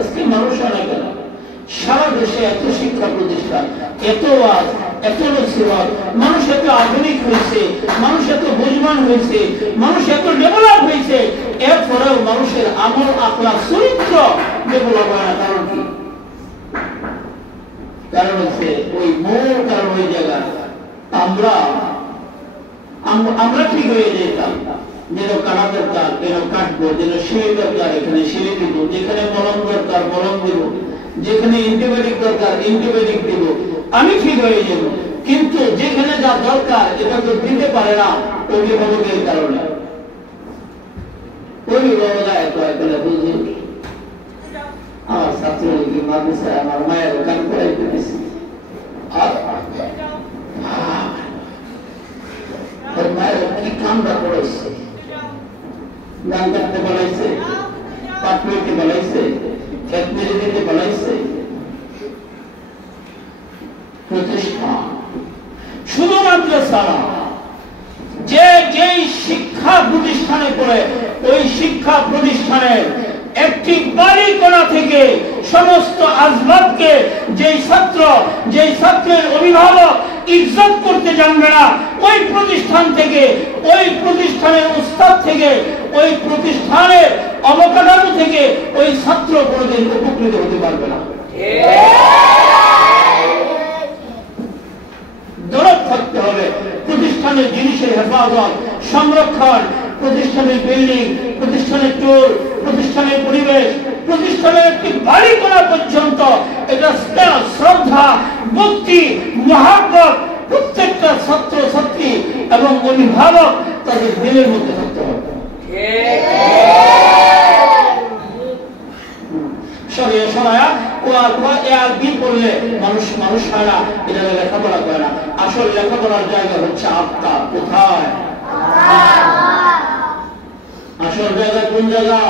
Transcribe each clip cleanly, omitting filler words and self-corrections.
আজকে মানুষ হয় কেন? সারা দেশে এত শিক্ষা প্রতিষ্ঠান, এত ওয়াজ, এত নসিহত, মানুষ এত আধুনিক হয়েছে, মানুষ এত বুঝমান হয়েছে, মানুষ এত ডেভেলপ হয়েছে, এরপরেও মানুষের আমল আখলাক চরিত্র ডেভেলপ হয় না। কারণ কি? কারণ হচ্ছে ওই মূল কারণ ওই জায়গা আমরা ঠিক হয়ে যেতাম, যেন কাটা দরকার যেন কাটবো, যেন সিঁড়ি দরকার এখানে সিঁড়ি দিব, যেখানে মলম দরকার মলম দিব, যেখানে অ্যান্টিবায়োটিক দরকার অ্যান্টিবায়োটিক দিব, আমি ঠিক হয়ে যাব। কিন্তু যেখানে যা দরকার এটা তো দিতে পারে না অভিভাবকের কারণে। অভিভাবকরা এত একেবারে বুঝি আমার ছাত্রলীগের মাদ্রাসায় আমার মায়ের গান করাইতে দিয়েছে, মায়ের কি কামটা করেছে, গান করতে বলাইছে, পাট লইতে বলাইছে, খেত মেরে দিতে বলাইছে। প্রতিষ্ঠান শুধুমাত্র সারা যে যেই শিক্ষা প্রতিষ্ঠানে পড়ে ওই শিক্ষা প্রতিষ্ঠানের একটি বাড়িকোণা থেকে সমস্ত আসবাবকে যেই ছাত্রের অভিভাবক ইজ্জত করতে জানবে না, ওই প্রতিষ্ঠান থেকে, ওই প্রতিষ্ঠানের উস্তাদ থেকে, ওই প্রতিষ্ঠানের অবকাঠামো থেকে ওই ছাত্র কোনোদিন উপকৃত হতে পারবে না। দরদ থাকতে হবে প্রতিষ্ঠানের জিনিসের হেফাজত, সংরক্ষণ, প্রতিষ্ঠানের বিল্ডিং, প্রতিষ্ঠানের টুর, প্রতিষ্ঠানের পরিবেশ, প্রতিষ্ঠানের একটি বাড়ি করা পর্যন্ত এটা শ্রদ্ধা, ভক্তি, মহাব্বত প্রত্যেকটা ছাত্র ছাত্রী এবং অভিভাবক তাদের দিলের মধ্যে থাকতে হবে। মানুষ হয় না, এটা লেখাপড়া করে না। আসল লেখাপড়ার জায়গা হচ্ছে আত্মা। কোথায়? আসল জায়গা কোন জায়গা?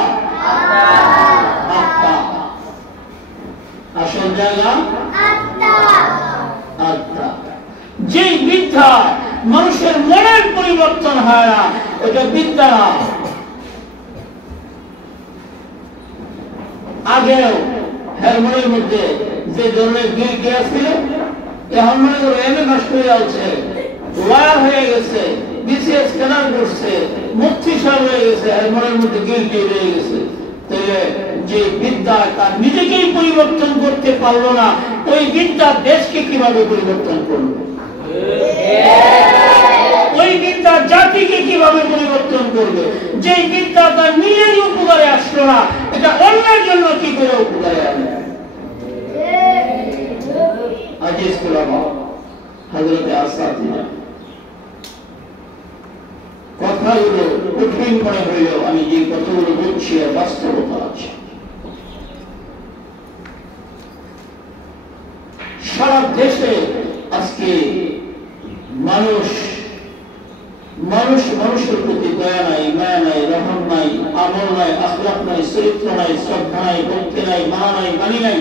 আত্মা। আসল জায়গা আত্মা। যে বিদ্যা মানুষের মনের পরিবর্তন হয় না, ওটা বিদ্যা না। আগেও এর মনের মধ্যে যে ধরনের জ্ঞান ছিল, এখন মনে করো এমএ পাস করে যাচ্ছে, লয়ার হয়ে গেছে, বিসিএস কেনার করছে, মুফতি সাহেব হয়ে গেছে, এর মনের মধ্যে গিলটি রয়ে গেছে। তাহলে যে বিদ্যা তার নিজেকেই পরিবর্তন করতে পারলো না, ওই বিদ্যা দেশকে কিভাবে পরিবর্তন করবে? ওই বিদ্যা জাতিকে কিভাবে পরিবর্তন করবে? যে বিদ্যা তার নিজেরই উপকারে আসলো না, এটা অন্যের জন্য কি করে উপকারে আসবে? আজিজ উলামা হযরত আসাতিজা কথাগুলো কঠিন মনে হইলেও আমি যে কথাগুলো বলছি বাস্তবতা আছে। সারা দেশে আজকে মানুষের প্রতি দয়া নাই, মায়া নাই, রহম নাই, আমল নাই, আখলাক নাই, চরিত্র নাই, শ্রদ্ধা নাই, ভক্তি নাই, মানা নাই, মানি নাই।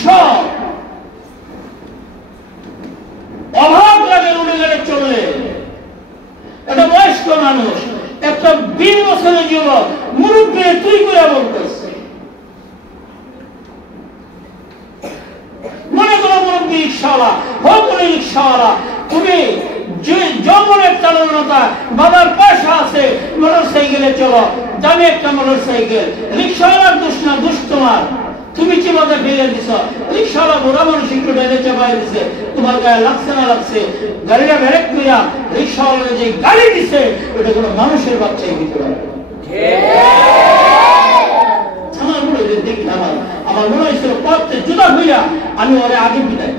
সব অভাব লাগে উড়ে গেলে চলে। একটা বয়স্ক মানুষ, একটা 20 বছরের যুবক মুরব্বী তুই করে বলতেছে, মনে করো মুরব্বী রিক্সাওয়ালা হোক, রিক্সাওয়ালা তুমি যৌবনের চালনতা, বাবার পয়সা আছে, মোটর সাইকেলে চলো, দামি একটা মোটর সাইকেল। রিক্সাওয়ালার দোষ না, দোষ তোমার। তুমি চিবাতে ফেলে দিছ, রিক্সাওয়ালা বুড়া মানুষ একটু ডাইলে চাপাই দিছে, তোমার গায়ে লাগছে না লাগছে, গাড়িটা ব্রেক কইরা রিক্সাওয়ালা যে গাড়ি দিছে ওটা কোনো মানুষের বাচ্চাই দিতে পারে। আমার মনে হয় দেখি আমার মনে হয়েছিল পথে জুতা হইয়া আমি ওরে আগে বিদায়।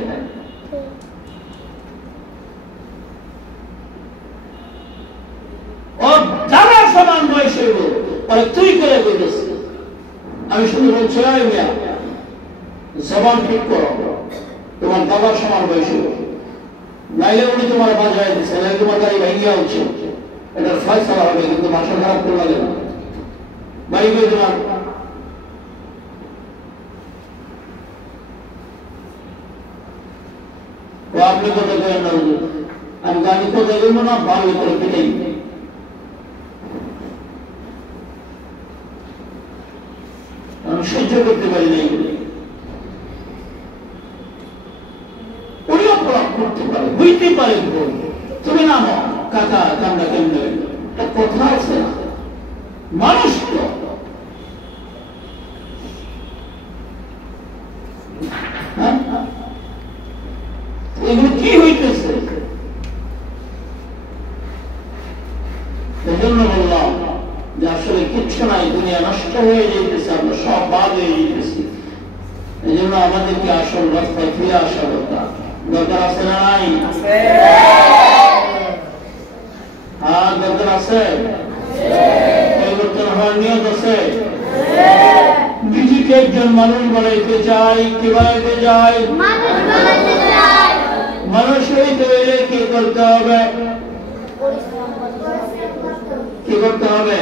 ও যারা সমান বয়স হইব ওরে তুই করে বলতেছে। আমি শুধু বলছি জবান ঠিক করো, তোমার বাবার সমান বয়স হইব, নাইলে উনি তোমার বাজায় দিচ্ছে, নাইলে তোমার গাড়ি ভাঙিয়া হচ্ছে, এটার ফয়সালা হবে। কিন্তু ভাষা খারাপ করে লাগে না, বাড়ি করে তোমার আপনি কথা করেন না, আমি গাড়ি কথা বলবো না, ভালো করে পেটাই। আমি সহ্য করতে পারি নাই। উনিও অপরাধ করতে পারে, হইতে পারে ভুল, তুমি নামো কাকা কান্দা কেন্দ্রে, একটা কথা আছে না, মানুষ তো এগুলো কি হইতেছে? এজন্য বললাম যে আসলে কিচ্ছু নাই, দুনিয়া নষ্ট হয়ে যেতেছে, আমরা সব বাদ হয়ে যেতেছি। এই জন্য আমাদেরকে আসল রাস্তায় ফিরে আসা দরকার। দরকার আছে না নাই? হ্যাঁ দরকার আছে। পরিবর্তন হওয়ার নিয়ত আছে। নিজেকে একজন মানুষ বানাইতে চাই। কি বানাইতে চাই? মানুষ হইতে হইলে কি করতে হবে? কি করতে হবে?